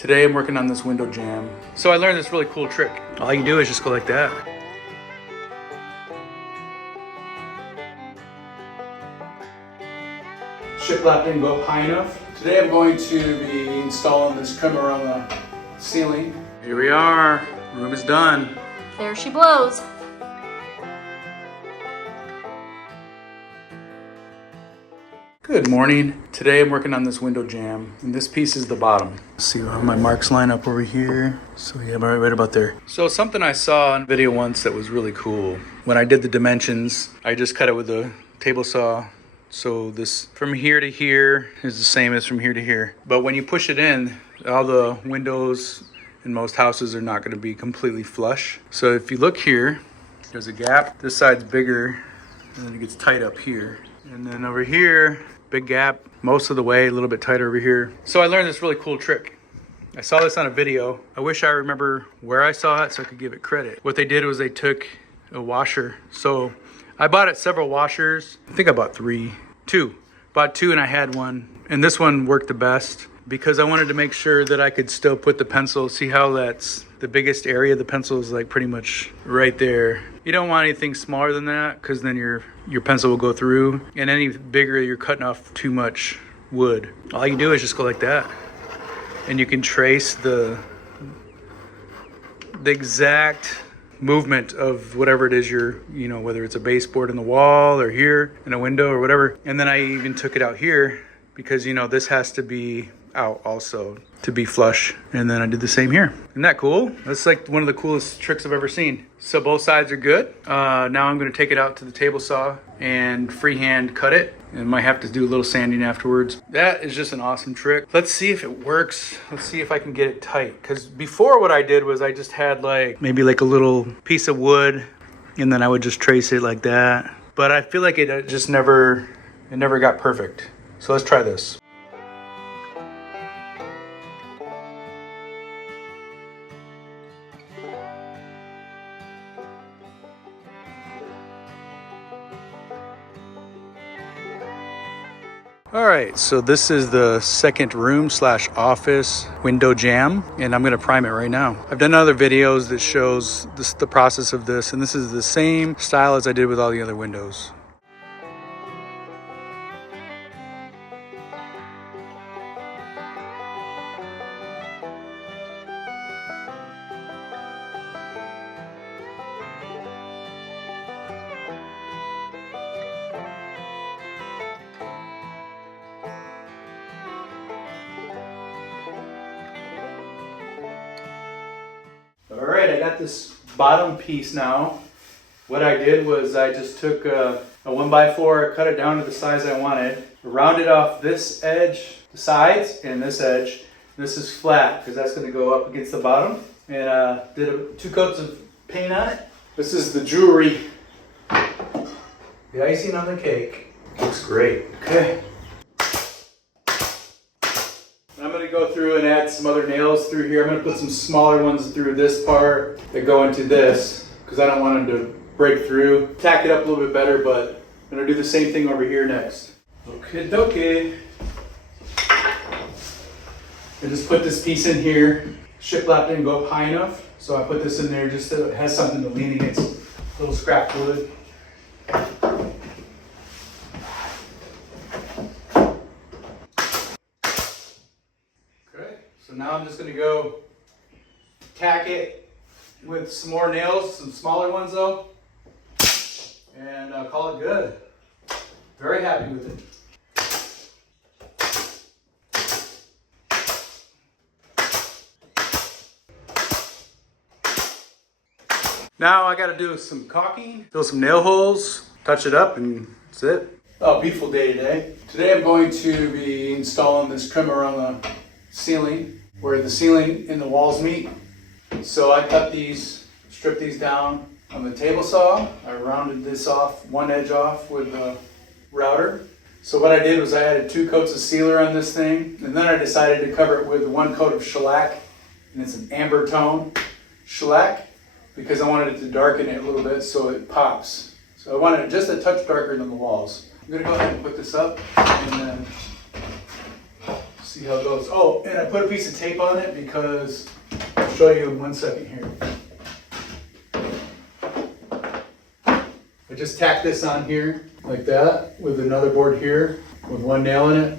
Today I'm working on this window jamb. So I learned this really cool trick. All you do is just go like that. Shiplap didn't go up high enough. Today I'm going to be installing this trimmer on the ceiling. Here we are, room is done. There she blows. Good morning. Today I'm working on this window jamb, and this piece is the bottom. Let's see how my marks line up over here. So yeah, right about there. So something I saw on video once that was really cool. When I did the dimensions, I just cut it with a table saw. So this from here to here is the same as from here to here. But when you push it in, all the windows in most houses are not going to be completely flush. So if you look here, there's a gap. This side's bigger, and then it gets tight up here. And then over here, big gap most of the way, a little bit tighter over here. So I learned this really cool trick. I saw this on a video. I wish I remember where I saw it so I could give it credit. What they did was they took a washer. So I bought it several washers. I think I bought two. Bought two and I had one. And this one worked the best because I wanted to make sure that I could still put the pencil. See how that's the biggest area of the pencil is like pretty much right there. You don't want anything smaller than that because then your pencil will go through. And any bigger, you're cutting off too much wood. All you do is just go like that. And you can trace the exact movement of whatever it is whether it's a baseboard in the wall or here in a window or whatever. And then I even took it out here because this has to be out also to be flush. And then I did the same here. Isn't that cool? That's like one of the coolest tricks I've ever seen. So both sides are good. Now I'm going to take it out to the table saw and freehand cut it, and might have to do a little sanding afterwards. That is just an awesome trick. Let's see if it works. Let's see if I can get it tight, because before what I did was I just had maybe a little piece of wood, and then I would just trace it like that. But I feel like it just never got perfect. So let's try this. All right, so this is the second room / office window jamb, and I'm gonna prime it right now. I've done other videos that shows the process of this, and this is the same style as I did with all the other windows. All right, I got this bottom piece now. What I did was I just took a 1x4, cut it down to the size I wanted, rounded off this edge, the sides, and this edge. This is flat because that's going to go up against the bottom. And did 2 coats of paint on it. This is the jewelry, the icing on the cake. Looks great. Okay. I'm going to go through and add some other nails through here. I'm going to put some smaller ones through this part that go into this because I don't want them to break through. Tack it up a little bit better, but I'm going to do the same thing over here next. Okay, dokie. I just put this piece in here. Shiplap didn't go up high enough, so I put this in there just so it has something to lean against. A little scrap wood. So now I'm just going to go tack it with some more nails, some smaller ones though, and call it good. Very happy with it. Now I got to do some caulking, fill some nail holes, touch it up, and that's it. Oh, beautiful day today. Today I'm going to be installing this trimmer on the ceiling, where the ceiling and the walls meet. So I cut these, stripped these down on the table saw. I rounded this off, one edge off with a router. So what I did was I added 2 coats of sealer on this thing, and then I decided to cover it with 1 coat of shellac, and it's an amber tone shellac, because I wanted it to darken it a little bit so it pops. So I wanted it just a touch darker than the walls. I'm gonna go ahead and put this up, and then see see how it goes. Oh, and I put a piece of tape on it because I'll show you in 1 second here. I just tacked this on here like that with another board here with one nail in it,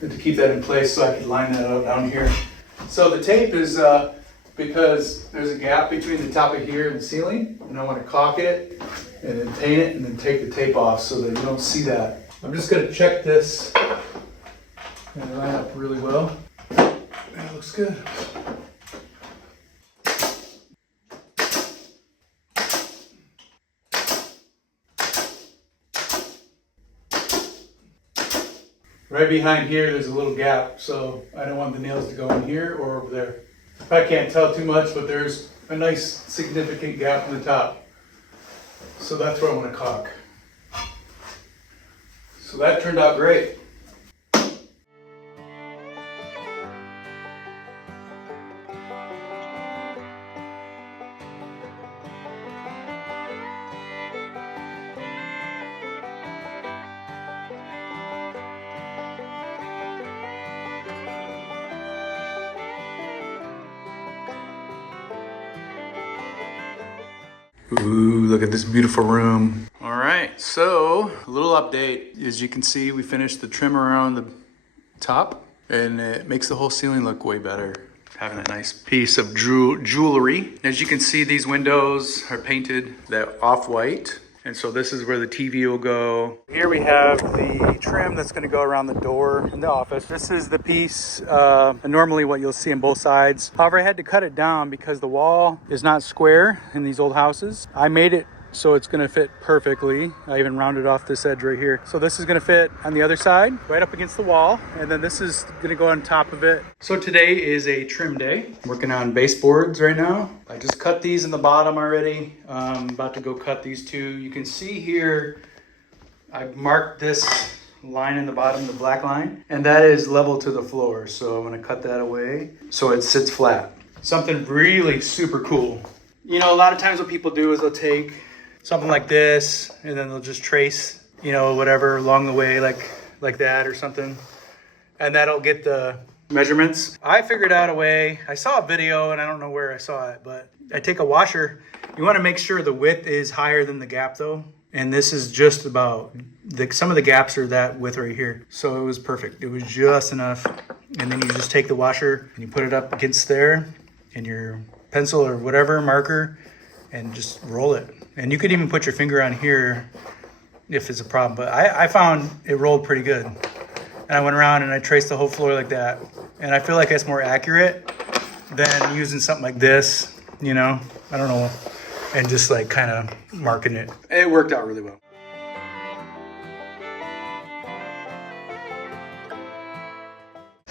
and to keep that in place so I could line that up down here. So the tape is because there's a gap between the top of here and the ceiling, and I want to caulk it and then paint it and then take the tape off so that you don't see that. I'm just going to check this and line up really well. That looks good. Right behind here, there's a little gap, so I don't want the nails to go in here or over there. I can't tell too much, but there's a nice significant gap in the top. So that's where I want to caulk. So that turned out great. Ooh, look at this beautiful room. All right, so a little update. As you can see, we finished the trim around the top, and it makes the whole ceiling look way better. Having that nice piece of jewelry. As you can see, these windows are painted that off-white. And so this is where the TV will go. Here we have the trim that's gonna go around the door in the office. This is the piece, normally what you'll see on both sides. However, I had to cut it down because the wall is not square in these old houses. I made it so it's gonna fit perfectly. I even rounded off this edge right here. So this is gonna fit on the other side, right up against the wall. And then this is gonna go on top of it. So today is a trim day. I'm working on baseboards right now. I just cut these in the bottom already. I'm about to go cut these two. You can see here, I marked this line in the bottom, the black line, and that is level to the floor. So I'm gonna cut that away so it sits flat. Something really super cool. You know, a lot of times what people do is they'll take something like this and then they'll just trace, you know, whatever along the way, like that or something, and that'll get the measurements. I figured out a way. I saw a video and I don't know where I saw it, but I take a washer. You want to make sure the width is higher than the gap though, and this is just about some of the gaps are that width right here, so it was perfect. It was just enough. And then you just take the washer and you put it up against there and your pencil or whatever marker and just roll it. And you could even put your finger on here if it's a problem, but I found it rolled pretty good. And I went around and I traced the whole floor like that. And I feel like it's more accurate than using something like this, you know, I don't know, and just like kind of marking it. It worked out really well.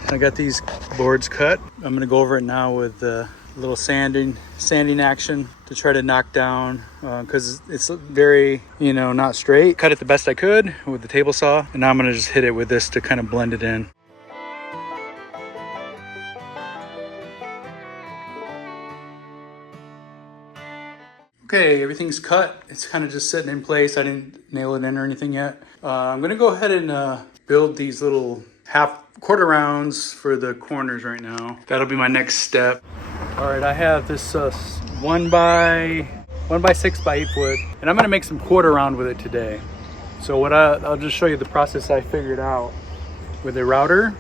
I got these boards cut. I'm gonna go over it now with a little sanding action to try to knock down, because it's very, you know, not straight. Cut it the best I could with the table saw, and now I'm gonna just hit it with this to kind of blend it in. Okay, everything's cut. It's kind of just sitting in place. I didn't nail it in or anything yet. I'm gonna go ahead and build these little quarter rounds for the corners right now. That'll be my next step. All right, I have this 1 by 6 by 8 foot, and I'm gonna make some quarter round with it today. So I'll just show you the process I figured out with a router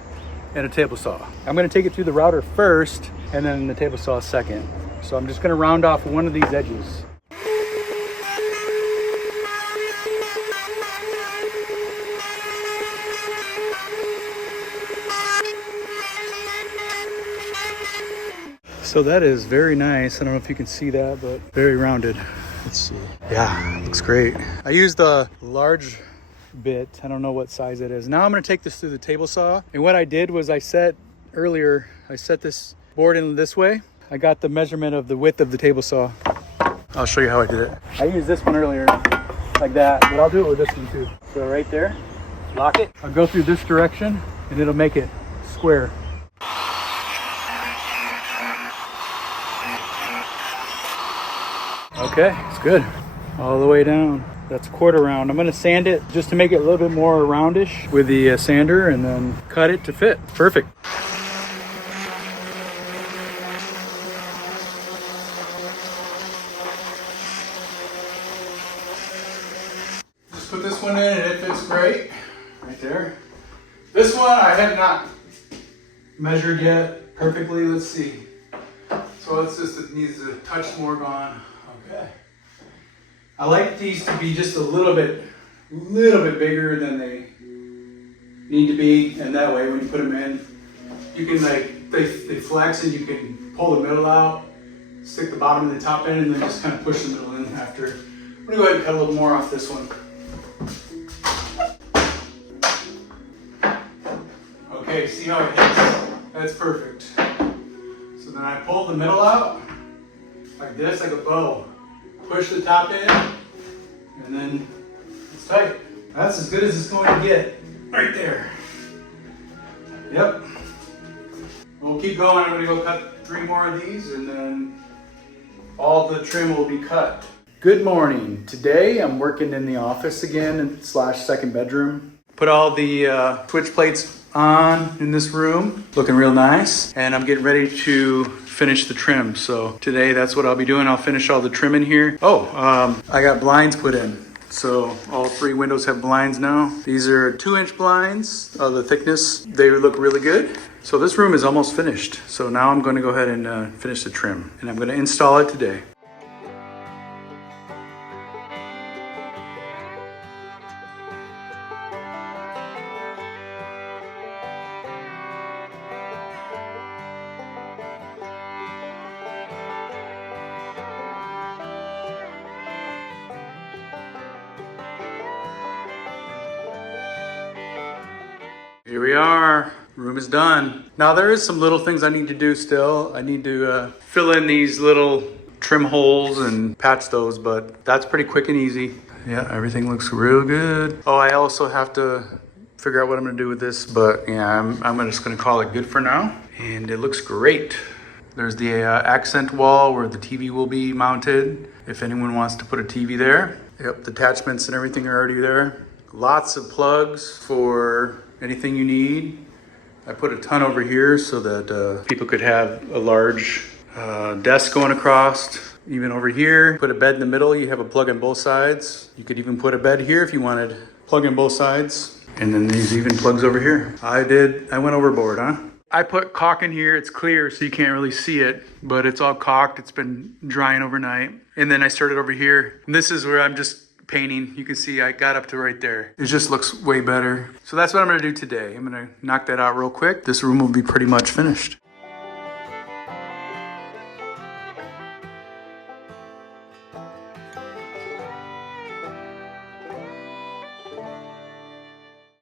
and a table saw. I'm gonna take it through the router first and then the table saw second. So I'm just gonna round off one of these edges. So that is very nice. I don't know if you can see that, but very rounded. Let's see. Yeah, it looks great. I used the large bit. I don't know what size it is. Now I'm gonna take this through the table saw. And what I did was I set this board in this way. I got the measurement of the width of the table saw. I'll show you how I did it. I used this one earlier, like that, but I'll do it with this one too. So right there, lock it. I'll go through this direction and it'll make it square. Okay, it's good. All the way down. That's quarter round. I'm gonna sand it just to make it a little bit more roundish with the sander and then cut it to fit. Perfect. put this one in and it fits great. Right there. This one I have not measured yet perfectly. Let's see. So it's just, it needs a touch more gone. Okay. I like these to be just a little bit bigger than they need to be, and that way when you put them in, you can they flex and you can pull the middle out, stick the bottom and the top in, and then just kind of push the middle in after. I'm gonna go ahead and cut a little more off this one. Okay, see how it hits? That's perfect. So then I pull the middle out like this, like a bow. Push the top in, and then it's tight. That's as good as it's going to get. Right there. Yep. We'll keep going. I'm going to go cut 3 more of these, and then all the trim will be cut. Good morning. Today I'm working in the office again / second bedroom. Put all the switch plates on in this room, looking real nice, and I'm getting ready to finish the trim. So today that's what I'll be doing. I'll finish all the trim in here. I got blinds put in. So all 3 windows have blinds now. These are 2-inch blinds of the thickness. They look really good. So this room is almost finished. So now I'm going to go ahead and finish the trim, and I'm going to install it today. Here we are, room is done. Now there is some little things I need to do still. I need to fill in these little trim holes and patch those, but that's pretty quick and easy. Yeah, everything looks real good. Oh, I also have to figure out what I'm gonna do with this, but yeah, I'm just gonna call it good for now. And it looks great. There's the accent wall where the TV will be mounted, if anyone wants to put a TV there. Yep, the attachments and everything are already there. Lots of plugs for anything you need. I put a ton over here so that people could have a large desk going across. Even over here, put a bed in the middle, you have a plug on both sides. You could even put a bed here if you wanted, plug in both sides. And then these even plugs over here. I went overboard, huh? I put caulk in here, it's clear so you can't really see it, but it's all caulked, it's been drying overnight. And then I started over here, and this is where I'm just painting. You can see I got up to right there. It just looks way better. So that's what I'm gonna do today. I'm gonna knock that out real quick. This room will be pretty much finished.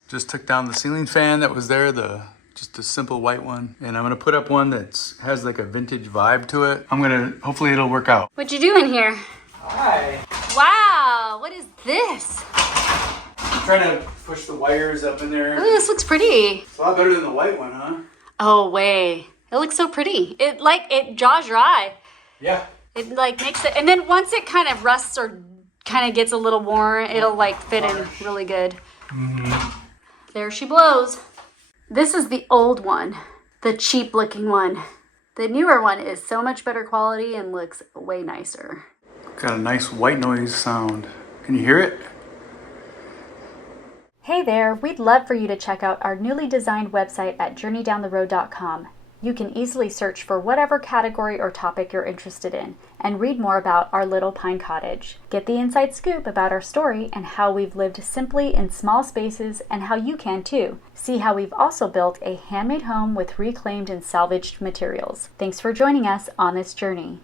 Just took down the ceiling fan that was there, just a simple white one. And I'm gonna put up one that has like a vintage vibe to it. Hopefully it'll work out. What you doing here? Hi. Wow, what is this? I'm trying to push the wires up in there. Ooh, this looks pretty. It's a lot better than the white one, huh? Oh, way. It looks so pretty. It draws your eye. Yeah. It makes it, and then once it kind of rusts or kind of gets a little worn, it'll fit in really good. Mm-hmm. There she blows. This is the old one, the cheap looking one. The newer one is so much better quality and looks way nicer. Got a nice white noise sound. Can you hear it? Hey there, we'd love for you to check out our newly designed website at journeydowntheroad.com. You can easily search for whatever category or topic you're interested in and read more about our little pine cottage. Get the inside scoop about our story and how we've lived simply in small spaces and how you can too. See how we've also built a handmade home with reclaimed and salvaged materials. Thanks for joining us on this journey.